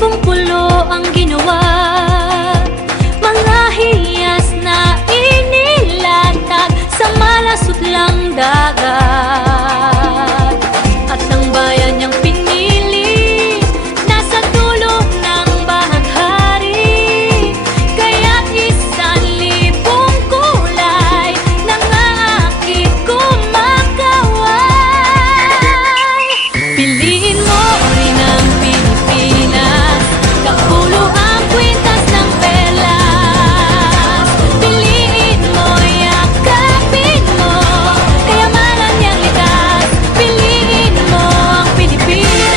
Punong-pulo ang ginawa, mga hiyas na inilatag sa malasutlang dagat. At ang bayan niyang pinili nasa dulo ng bahaghari, kaya't 1,000 kulay nang-aakit kumakaway. Piliin mo rin ang Pilipinas, kapulo ang kwintas ng perlas. Piliin mo, yakapin mo, kayamanan niyang likas. Piliin mo ang Pilipinas.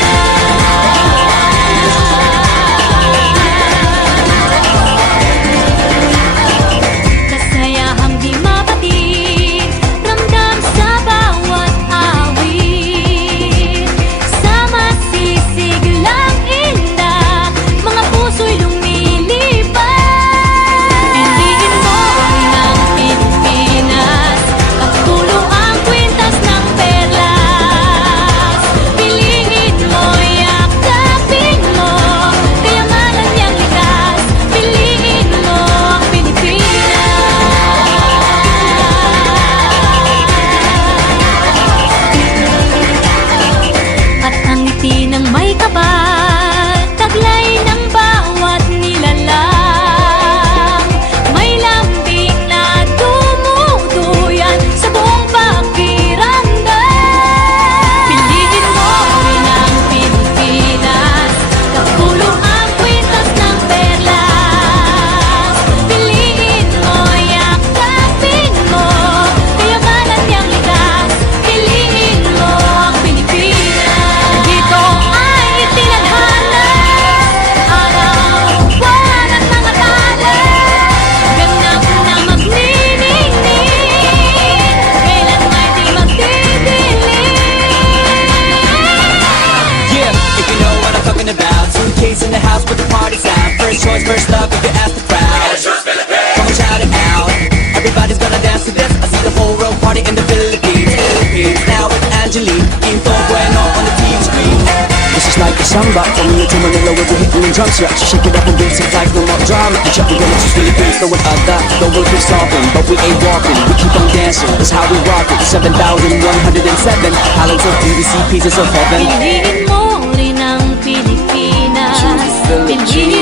Kasayahang di mapatid, ramdam sa bawat awit. Sama sisiglang inda, mga puso'y lumilipad. Piliin mo rin ang Pilipinas, kapulo ang kwintas ng perlas. Piliin mo, yakapin mo, kayamanan niyang likas. Piliin mo ang Pilipinas. At ang ngiti ng may kapal, taglay ng bawat nilalang. May lambing na tumutuyan sa buong pakiramdam. Piliin mo rin ang Pilipinas, kapulo ang kwintas ng perlas. Piliin mo, yakapin mo, kayamanan niyang likas. Piliin mo ang Pilipinas. Dito ay itinadhana, araw-buwan at mga tala, ganap na magniningning, kailan may di magdidilim. Yeah, if you know what I'm talking about. Suitcase in the house with the party's out. First choice, first love, if you ask the crowd. Come and shout it out. Everybody's gonna dance to this. I see the whole world party in the Philippines. Now with Angelique, Info Bueno on the TV screen. This is like a samba, coming into Manila with the hitting and drums. Yeah, so shake it up and dance it like no more drama. The chat, we're gonna choose Philippines, know what I got. No we'll keep solving, but we ain't walking. We keep on dancing, that's how we rock it. 7,107 islands of BBC, pieces of heaven. Piliin mo rin ang Pilipinas. Choose Philippines. Piliin